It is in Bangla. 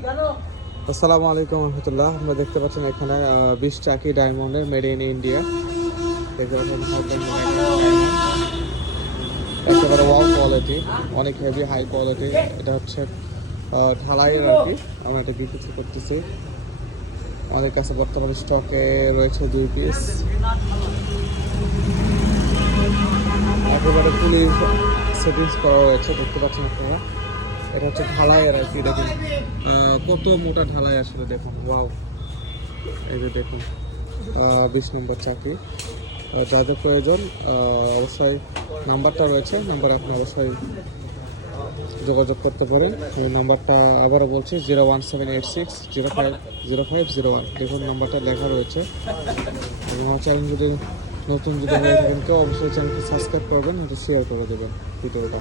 আসসালামু আলাইকুম রহমতুল্লাহ। আমরা দেখতে পাচ্ছেন এখানে 20 টাকি ডায়মন্ডের মেড ইন ইন্ডিয়া। একেবারে ওয়াও কোয়ালিটি, অনেক হেভি হাই কোয়ালিটি। এটা হচ্ছে ঢালাইয়ের আর কি। আমরা এটা দিয়ে কিছু করতেছি। আমাদের কাছে বর্তমানে স্টকে রয়েছে 2 পিস। একেবারে ফুলি সেটিংস করা রয়েছে, দেখতে পাচ্ছেন আপনারা। এটা হচ্ছে ঢালাইয়ের আর কি। দেখুন কত মোটা ঢালাই আসলে, দেখুন ওয়াও। এই যে দেখুন 20 নম্বর চাকরি। যাদের প্রয়োজন অবশ্যই নাম্বারটা রয়েছে, নাম্বার আপনি অবশ্যই যোগাযোগ করতে পারেন। এই নাম্বারটা আবারও বলছি 01786050501। দেখুন নাম্বারটা লেখা রয়েছে। এবং আমার চ্যানেল যদি নতুন যদি হয়ে থাকেন কেউ, অবশ্যই চ্যানেলটি সাবস্ক্রাইব করবেন, শেয়ার করে দেবেন ভিডিওটা।